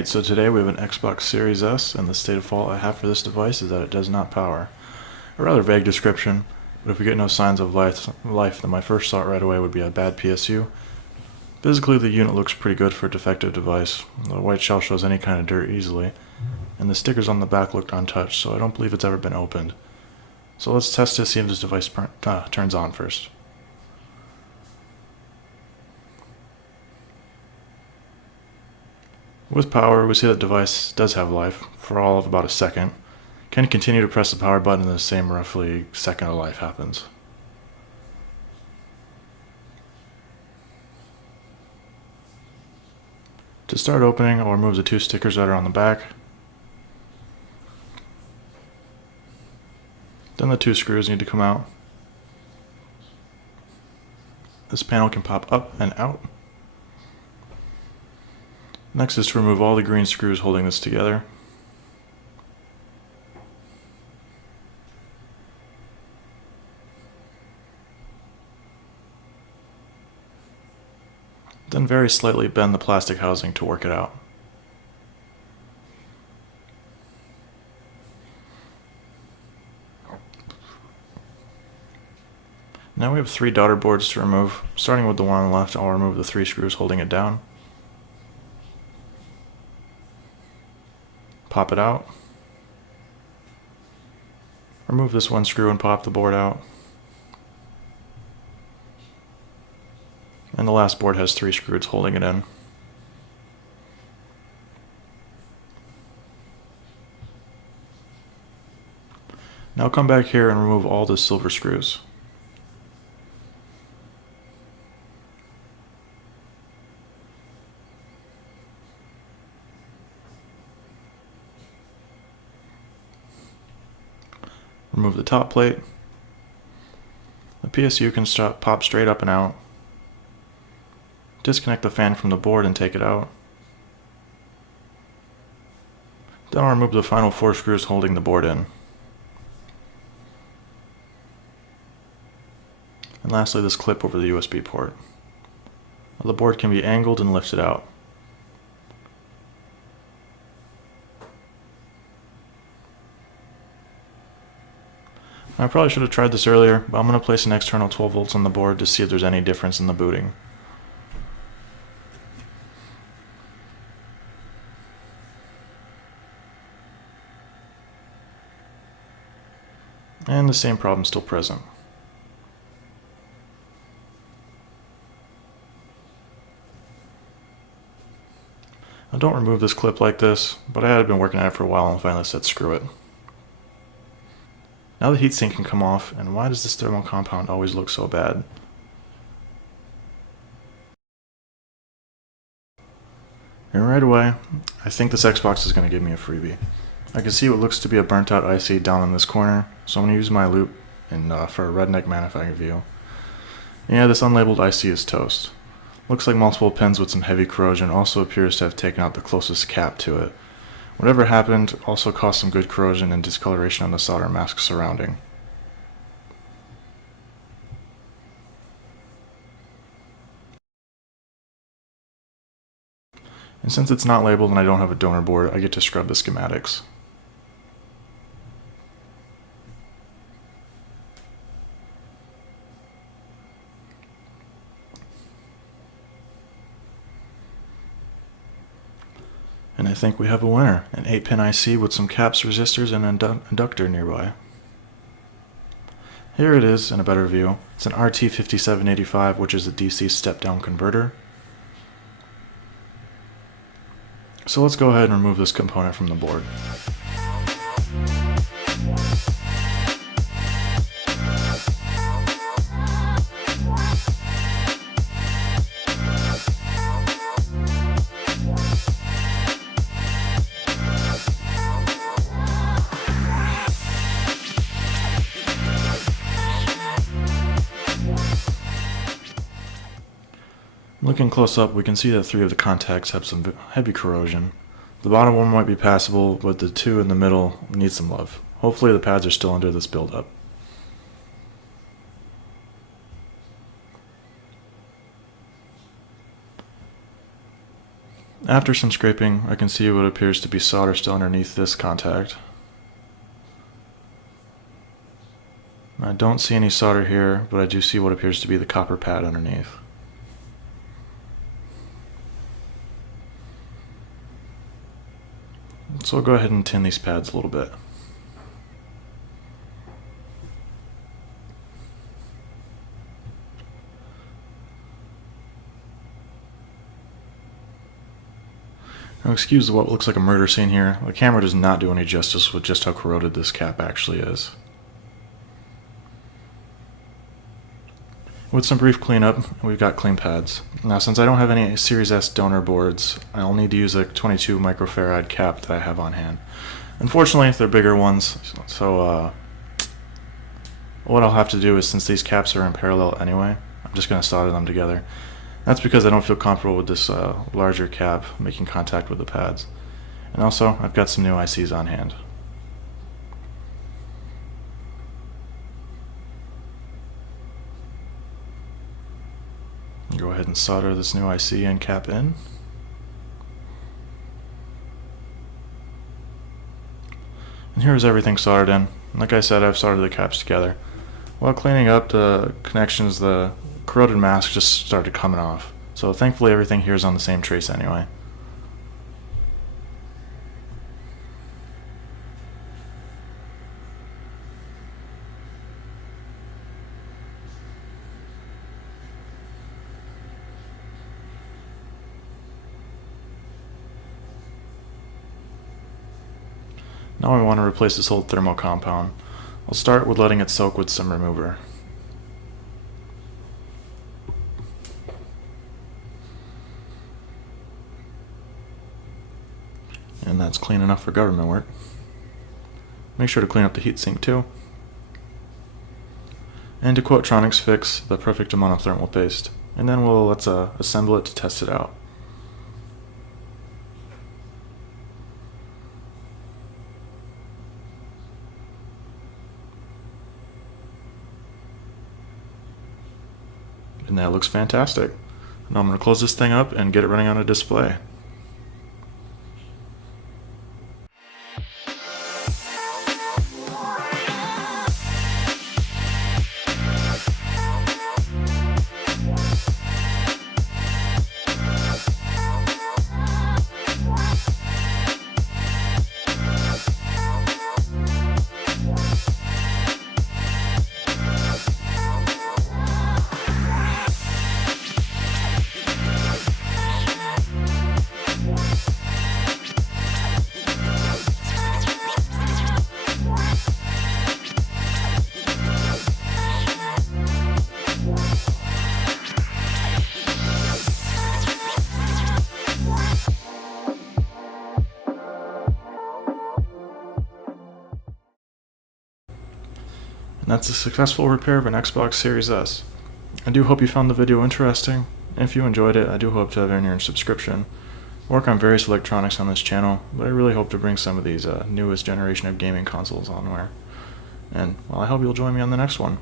Alright, so today we have an Xbox Series S, and the state of fault I have for this device is that it does not power. A rather vague description, but if we get no signs of life, then my first thought right away would be a bad PSU. Physically, the unit looks pretty good for a defective device. The white shell shows any kind of dirt easily, and the stickers on the back looked untouched, so I don't believe it's ever been opened. So let's test to see if this device turns on first. With power, we see that the device does have life, for all of about a second. Can continue to press the power button and the same roughly second of life happens. To start opening, I'll remove the two stickers that are on the back. Then the two screws need to come out. This panel can pop up and out. Next is to remove all the green screws holding this together. Then very slightly bend the plastic housing to work it out. Now we have three daughter boards to remove. Starting with the one on the left, I'll remove the three screws holding it down. Pop it out. Remove this one screw and pop the board out. And the last board has three screws holding it in. Now come back here and remove all the silver screws. Remove the top plate. The PSU can pop straight up and out. Disconnect the fan from the board and take it out. Then I'll remove the final four screws holding the board in. And lastly, this clip over the USB port. The board can be angled and lifted out. I probably should have tried this earlier, but I'm going to place an external 12 volts on the board to see if there's any difference in the booting. And the same problem still present. Now don't remove this clip like this, but I had been working on it for a while and finally said screw it. Now the heatsink can come off, and why does this thermal compound always look so bad? And right away, I think this Xbox is going to give me a freebie. I can see what looks to be a burnt out IC down in this corner, so I'm going to use my loupe for a redneck manufacturing view. And yeah, this unlabeled IC is toast. Looks like multiple pins with some heavy corrosion, also appears to have taken out the closest cap to it. Whatever happened also caused some good corrosion and discoloration on the solder mask surrounding. And since it's not labeled and I don't have a donor board, I get to scrub the schematics. And I think we have a winner, an 8-pin IC with some caps, resistors, and an inductor nearby. Here it is in a better view. It's an RT5785, which is a DC step-down converter. So let's go ahead and remove this component from the board. Looking close up, we can see that 3 of the contacts have some heavy corrosion. The bottom one might be passable, but the 2 in the middle need some love. Hopefully the pads are still under this buildup. After some scraping, I can see what appears to be solder still underneath this contact. I don't see any solder here, but I do see what appears to be the copper pad underneath. So I'll go ahead and tin these pads a little bit. Now excuse what looks like a murder scene here. The camera does not do any justice with just how corroded this cap actually is. With some brief cleanup, we've got clean pads. Now since I don't have any Series S donor boards, I'll need to use a 22 microfarad cap that I have on hand. Unfortunately, they're bigger ones, so what I'll have to do is, since these caps are in parallel anyway, I'm just going to solder them together. That's because I don't feel comfortable with this larger cap making contact with the pads. And also, I've got some new ICs on hand. Go ahead and solder this new IC and cap in. And here's everything soldered in. Like I said, I've soldered the caps together. While cleaning up the connections, the corroded mask just started coming off. So thankfully everything here is on the same trace anyway. Now I want to replace this whole thermal compound. I'll start with letting it soak with some remover. And that's clean enough for government work. Make sure to clean up the heatsink too. And to quote Tronix Fix, the perfect amount of thermal paste. And then let's assemble it to test it out. And that looks fantastic. Now I'm going to close this thing up and get it running on a display. And that's a successful repair of an Xbox Series S. I do hope you found the video interesting. If you enjoyed it, I do hope to have earned your subscription. I work on various electronics on this channel, but I really hope to bring some of these newest generation of gaming consoles onward. And well, I hope you'll join me on the next one.